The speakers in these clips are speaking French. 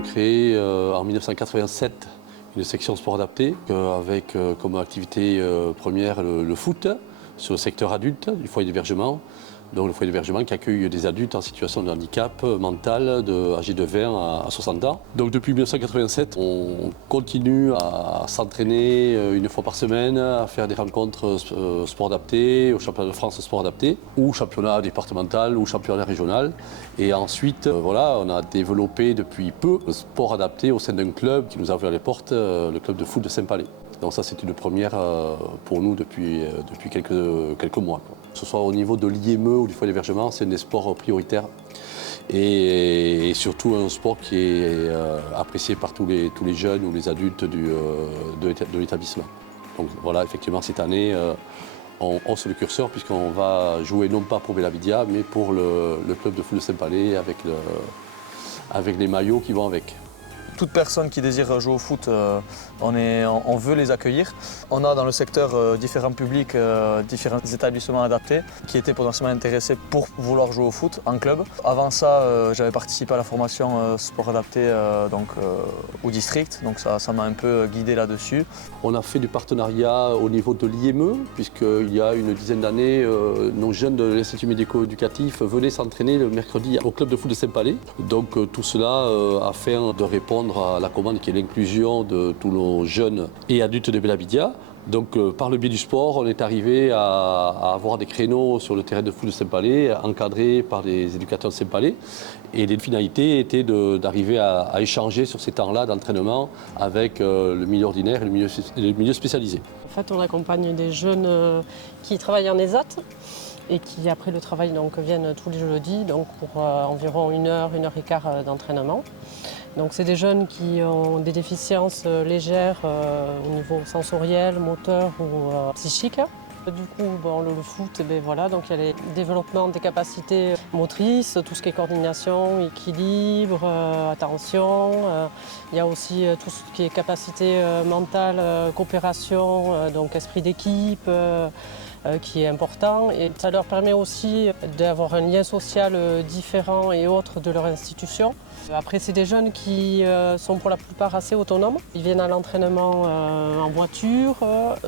avons créé en 1987 une section sport adapté avec comme activité première le foot sur le secteur adulte du foyer d'hébergement. Donc le foyer d'hébergement qui accueille des adultes en situation de handicap mental âgés de 20 à 60 ans. Donc depuis 1987, on continue à s'entraîner une fois par semaine, à faire des rencontres sport adapté, au championnat de France sport adapté, ou championnat départemental ou championnat régional. Et ensuite, voilà, on a développé depuis peu le sport adapté au sein d'un club qui nous a ouvert les portes, le club de foot de Saint-Palais. Donc ça, c'est une première pour nous depuis quelques mois. Que ce soit au niveau de l'IME ou du foyer d'hébergement, c'est un des sports prioritaires et surtout un sport qui est apprécié par tous les jeunes ou les adultes de l'établissement. Donc voilà, effectivement, cette année, on hausse le curseur puisqu'on va jouer non pas pour Bellavidia, mais pour le club de foot de Saint-Palais avec les maillots qui vont avec. Toute personne qui désire jouer au foot, on veut les accueillir. On a dans le secteur différents publics, différents établissements adaptés qui étaient potentiellement intéressés pour vouloir jouer au foot en club. Avant ça, j'avais participé à la formation sport adapté au district, donc ça m'a un peu guidé là-dessus. On a fait du partenariat au niveau de l'IME, puisqu'il y a une dizaine d'années, nos jeunes de l'Institut médico-éducatif venaient s'entraîner le mercredi au club de foot de Saint-Palais. Donc tout cela afin de répondre à la commande qui est l'inclusion de tous nos jeunes et adultes de Bellavidia. Donc par le biais du sport, on est arrivé à avoir des créneaux sur le terrain de foot de Saint-Palais, encadrés par les éducateurs de Saint-Palais. Et les finalités étaient d'arriver à échanger sur ces temps-là d'entraînement avec le milieu ordinaire et le milieu spécialisé. En fait, on accompagne des jeunes qui travaillent en ESAT et qui, après le travail, viennent tous les jeudis pour environ 1 heure, 1 heure et quart d'entraînement. Donc c'est des jeunes qui ont des déficiences légères au niveau sensoriel, moteur ou psychique. Du coup, le foot, voilà, donc il y a le développement des capacités motrices, tout ce qui est coordination, équilibre, attention. Il y a aussi tout ce qui est capacité mentale, coopération, donc esprit d'équipe. Qui est important et ça leur permet aussi d'avoir un lien social différent et autre de leur institution. Après, c'est des jeunes qui sont pour la plupart assez autonomes. Ils viennent à l'entraînement en voiture,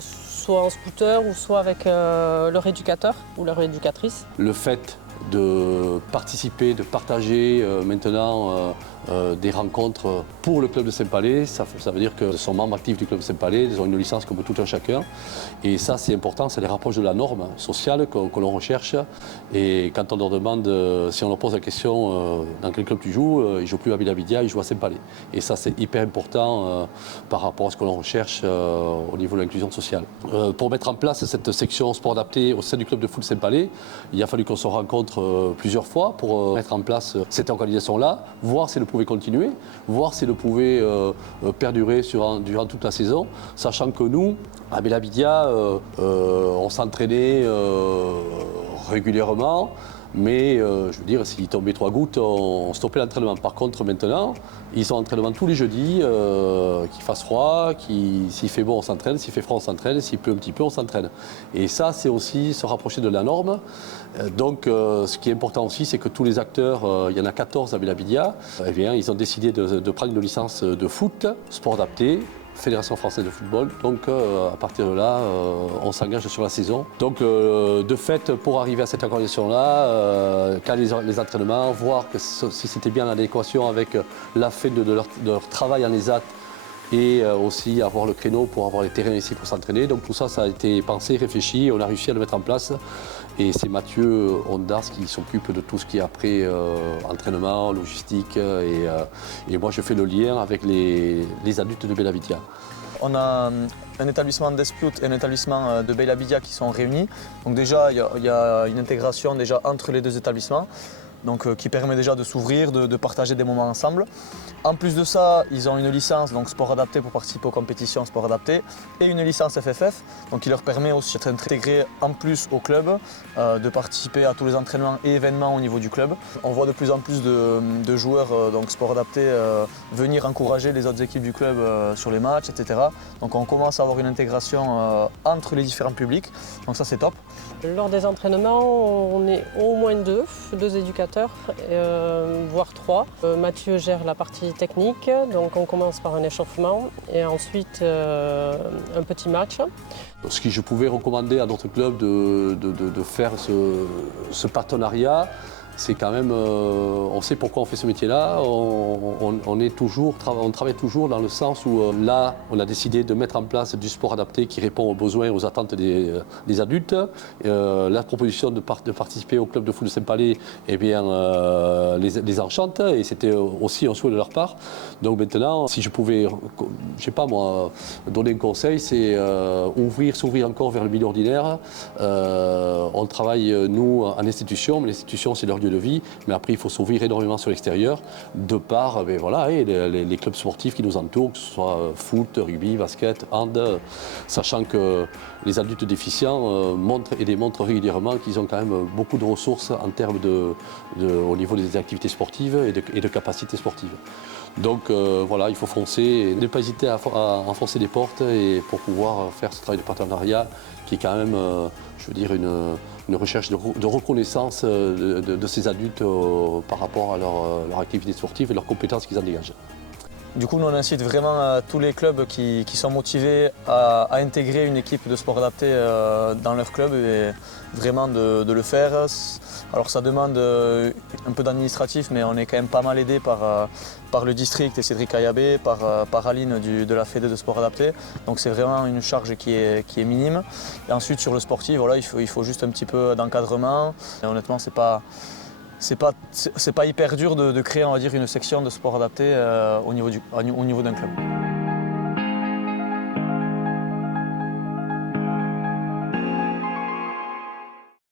soit en scooter ou soit avec leur éducateur ou leur éducatrice. Le fait de participer, de partager maintenant des rencontres pour le club de Saint-Palais. Ça veut dire que sont membres actifs du club de Saint-Palais, ils ont une licence comme tout un chacun. Et ça, c'est important, ça les rapproche de la norme sociale que l'on recherche. Et quand on leur demande, si on leur pose la question dans quel club tu joues, ils ne jouent plus à Bellavidia, ils jouent à Saint-Palais. Et ça, c'est hyper important par rapport à ce que l'on recherche au niveau de l'inclusion sociale. Pour mettre en place cette section sport adapté au sein du club de foot Saint-Palais, il a fallu qu'on se rencontre plusieurs fois pour mettre en place cette organisation-là, voir si elle pouvait continuer, voir si elle pouvait perdurer durant toute la saison, sachant que nous, à Bellavidia, on s'entraînait régulièrement, mais je veux dire, s'il tombait 3 gouttes, on stoppait l'entraînement. Par contre, maintenant, ils sont en entraînement tous les jeudis, qu'il fasse froid, s'il fait beau, on s'entraîne, s'il fait froid, on s'entraîne, s'il pleut un petit peu, on s'entraîne. Et ça, c'est aussi se rapprocher de la norme. Donc, ce qui est important aussi, c'est que tous les acteurs, il y en a 14 à Bellavidia, eh bien, ils ont décidé de prendre une licence de foot, sport adapté, Fédération française de football. Donc à partir de là, on s'engage sur la saison. Donc de fait, pour arriver à cette organisation-là, caler les entraînements, voir que si c'était bien en adéquation avec la fin de leur travail en ESAT et aussi avoir le créneau pour avoir les terrains ici pour s'entraîner. Donc tout ça, ça a été pensé, réfléchi, on a réussi à le mettre en place. Et c'est Mathieu Ondas qui s'occupe de tout ce qui est après entraînement, logistique. Et moi, je fais le lien avec les adultes de Bellavidia. On a un établissement d'Espiute et un établissement de Bellavidia qui sont réunis. Donc déjà, il y a une intégration déjà entre les deux établissements. Donc, qui permet déjà de s'ouvrir, de partager des moments ensemble. En plus de ça, ils ont une licence donc sport adapté pour participer aux compétitions sport adapté et une licence FFF, donc qui leur permet aussi d'être intégrés en plus au club, de participer à tous les entraînements et événements au niveau du club. On voit de plus en plus de joueurs donc sport adapté venir encourager les autres équipes du club sur les matchs, etc. Donc on commence à avoir une intégration entre les différents publics, donc ça c'est top. Lors des entraînements, on est au moins deux éducateurs collaborateurs, voire 3. Mathieu gère la partie technique, donc on commence par un échauffement et ensuite un petit match. Ce que je pouvais recommander à notre club de faire ce partenariat, c'est quand même, on sait pourquoi on fait ce métier-là, on travaille toujours dans le sens où là, on a décidé de mettre en place du sport adapté qui répond aux besoins et aux attentes des adultes. La proposition de participer au club de foot de Saint-Palais, eh bien, les enchante et c'était aussi un souhait de leur part. Donc maintenant, si je pouvais, je sais pas moi, donner un conseil, c'est s'ouvrir encore vers le milieu ordinaire. On travaille, nous, en institution, mais l'institution, c'est leur lieu de vie, mais après il faut s'ouvrir énormément sur l'extérieur de par les clubs sportifs qui nous entourent, que ce soit foot, rugby, basket, hand, sachant que les adultes déficients démontrent régulièrement qu'ils ont quand même beaucoup de ressources en termes au niveau des activités sportives et de capacités sportives. Donc voilà, il faut foncer et ne pas hésiter à enfoncer les portes pour pouvoir faire ce travail de partenariat qui est quand même, je veux dire, une recherche de reconnaissance de ces adultes par rapport à leur activité sportive et leurs compétences qu'ils en dégagent. Du coup, nous on incite vraiment tous les clubs qui sont motivés à intégrer une équipe de sport adapté dans leur club et vraiment de le faire. Alors ça demande un peu d'administratif, mais on est quand même pas mal aidé par le district et Cédric Ayabé, par Aline de la Fédé de sport adapté. Donc c'est vraiment une charge qui est minime. Et ensuite sur le sportif, voilà, il faut juste un petit peu d'encadrement. Et honnêtement, c'est pas hyper dur de créer, on va dire, une section de sport adapté au niveau d'un club.